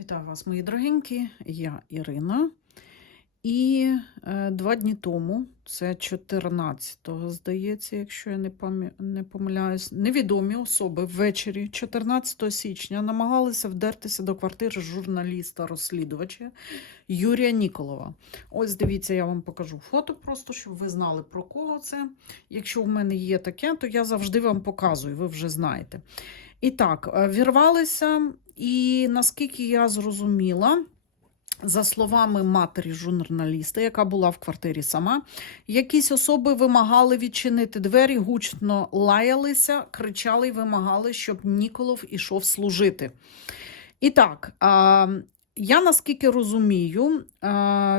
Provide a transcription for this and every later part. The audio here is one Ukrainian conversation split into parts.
Вітаю вас, мої дорогенькі. Я Ірина. І е, два дні тому, це 14-го, здається, якщо я не, пам'я... не помиляюсь, невідомі особи ввечері 14 січня намагалися вдертися до квартири журналіста-розслідувача Юрія Ніколова. Ось дивіться, я вам покажу фото, просто щоб ви знали про кого це. Якщо в мене є таке, то я завжди вам показую, ви вже знаєте. І так, е, вірвалися, і наскільки я зрозуміла, за словами матері журналіста, яка була в квартирі сама, якісь особи вимагали відчинити двері, гучно лаялися, кричали і вимагали, щоб Ніколов ішов служити. І так, я наскільки розумію,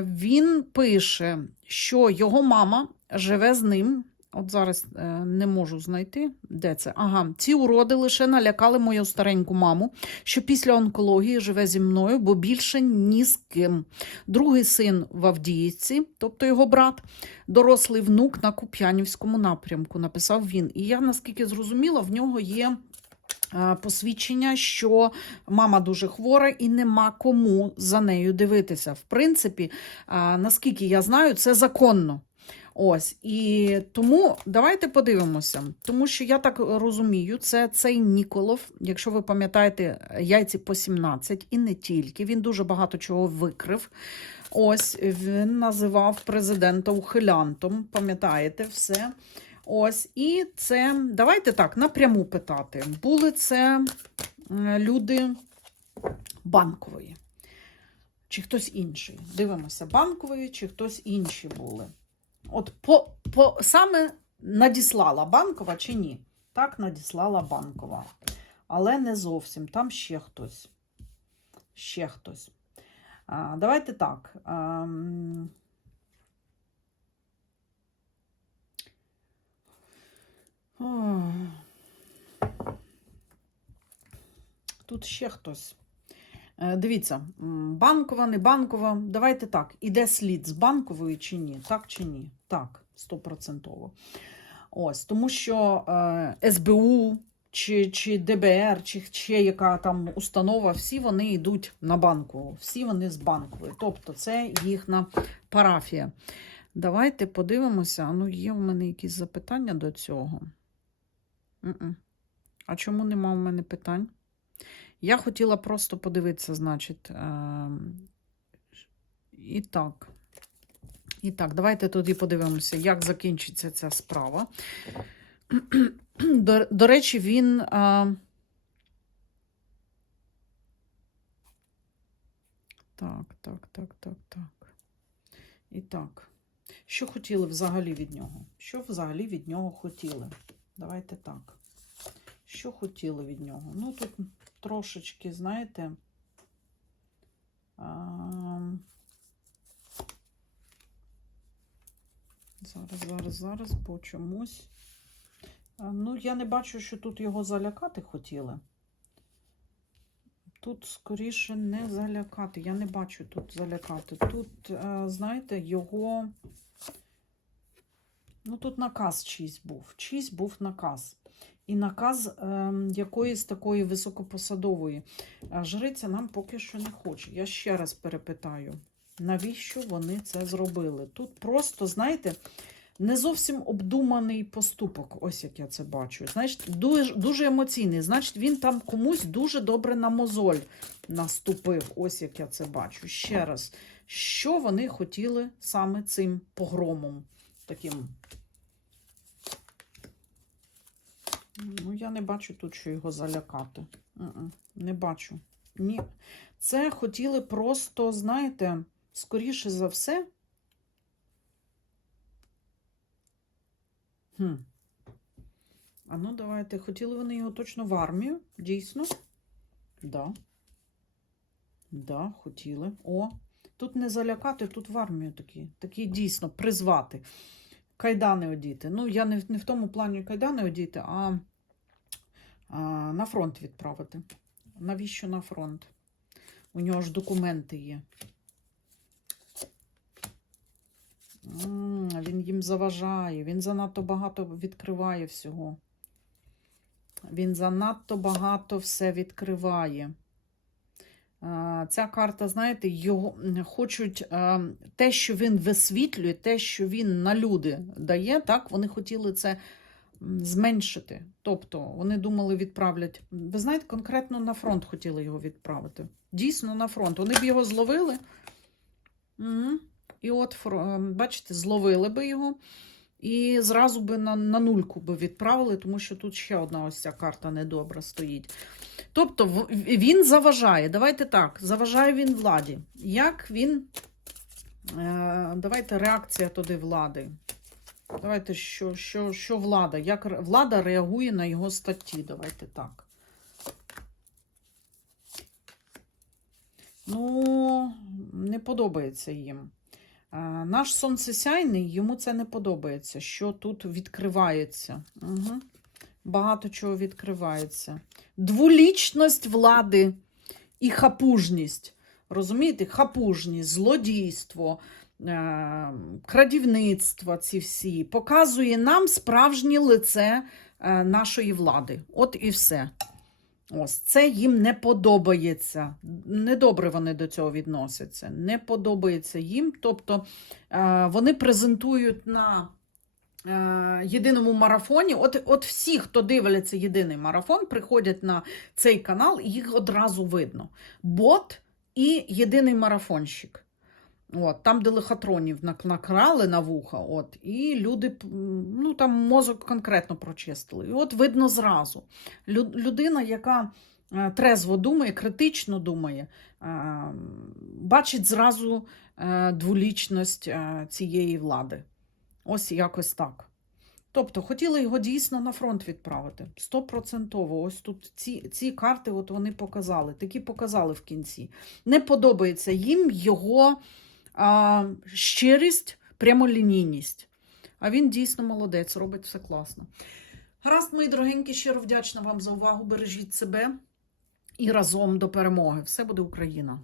він пише, що його мама живе з ним. От зараз е, не можу знайти, де це. Ага, ці уроди лише налякали мою стареньку маму, що після онкології живе зі мною, бо більше ні з ким. Другий син в Авдіївці, тобто його брат, дорослий внук на Куп'янівському напрямку, написав він. І я наскільки зрозуміла, в нього є. е, Посвідчення, що мама дуже хвора і нема кому за нею дивитися. В принципі, е, наскільки я знаю, це законно. Ось і тому давайте подивимося, тому що я так розумію, це цей Ніколов, якщо ви пам'ятаєте, яйці по 17 і не тільки. Він дуже багато чого викрив. Ось він називав президента ухилянтом, пам'ятаєте все. Ось, і це давайте так напряму питати. Були це люди банкової. Чи хтось інший? Дивимося, банкової, чи хтось інший були. От по, по саме надіслала банкова чи ні? Так, надіслала банкова. Але не зовсім. Там ще хтось. Ще хтось. А, давайте так. А. Тут ще хтось. Е, Дивіться, банкова, не банкова. Давайте так. Іде слід з банкової чи ні? Так чи ні? Так, стопроцентово. Ось, тому що е, СБУ чи, чи ДБР, чи ще яка там установа, всі вони йдуть на банку. Всі вони з банкової. Тобто це їхня парафія. Давайте подивимося. Ну, є в мене якісь запитання до цього. А чому нема в мене питань? Я хотіла просто подивитися, значить. ем, І так. І так, давайте тоді подивимося, як закінчиться ця справа. До, до речі, він. А... Так, так, так, так, так. І так. Що хотіли взагалі від нього? Що взагалі від нього хотіли? Давайте так. Що хотіли від нього? Ну, тут трошечки, знаєте, зараз, зараз, зараз, по чомусь. Ну, я не бачу, що тут його залякати хотіли. Тут, скоріше, не залякати. Я не бачу тут залякати. Тут, знаєте, його. Ну, тут наказ чийсь був. Чийсь був наказ. І наказ ем, якоїсь такої високопосадової. А жриця нам поки що не хоче. Я ще раз перепитаю, навіщо вони це зробили? Тут просто, знаєте, не зовсім обдуманий поступок, ось як я це бачу. Значить, дуже, дуже емоційний. Значить, він там комусь дуже добре на мозоль наступив. Ось як я це бачу. Ще раз, що вони хотіли саме цим погромом таким. Ну, я не бачу тут, що його залякати. Не бачу. Ні. Це хотіли просто, знаєте, скоріше за все. Хм. А ну, давайте. Хотіли вони його точно в армію? Дійсно? Да. Да, хотіли. О, тут не залякати, тут в армію такі. Такі дійсно призвати. Кайдани одіти. Ну, я не, в- не в тому плані кайдани одіти, а, на фронт відправити. Навіщо на фронт? У нього ж документи є. Він їм заважає, він занадто багато відкриває всього. Він занадто багато все відкриває. Ця карта, знаєте, його хочуть те, що він висвітлює, те, що він на люди дає, так вони хотіли це зменшити. Тобто вони думали, відправлять. Ви знаєте, конкретно на фронт хотіли його відправити. Дійсно, на фронт. Вони б його зловили. Угу. І от, е, бачите, зловили би його. І зразу би на, на нульку би відправили, тому що тут ще одна ось ця карта недобра стоїть. Тобто він заважає. Давайте так, заважає він владі. Як він. Е, давайте реакція туди влади. Давайте, що, що, що влада? Як влада реагує на його статті? Давайте так. Ну, не подобається їм. Наш сонцесяйний, йому це не подобається, що тут відкривається. Угу. Багато чого відкривається. Двулічність влади і хапужність. Розумієте, хапужність, злодійство, е, крадівництво ці всі показує нам справжнє лице е, нашої влади. От і все. Ось це їм не подобається. Недобре вони до цього відносяться. Не подобається їм. Тобто е, вони презентують на е, єдиному марафоні. От, от всі, хто дивляться єдиний марафон, приходять на цей канал, і їх одразу видно. Бот і єдиний марафонщик. От, там, де лихотронів накрали на вуха, от, і люди ну, там мозок конкретно прочистили. І от видно зразу. Людина, яка е, трезво думає, критично думає, е, бачить зразу е, дволічність цієї влади. Ось якось так. Тобто хотіли його дійсно на фронт відправити. Стопроцентово. Ось тут ці, ці карти от вони показали, такі показали в кінці. Не подобається їм його щирість, прямолінійність. А він дійсно молодець, робить все класно. Гаразд, мої дорогенькі, щиро вдячна вам за увагу. Бережіть себе і разом до перемоги. Все буде Україна!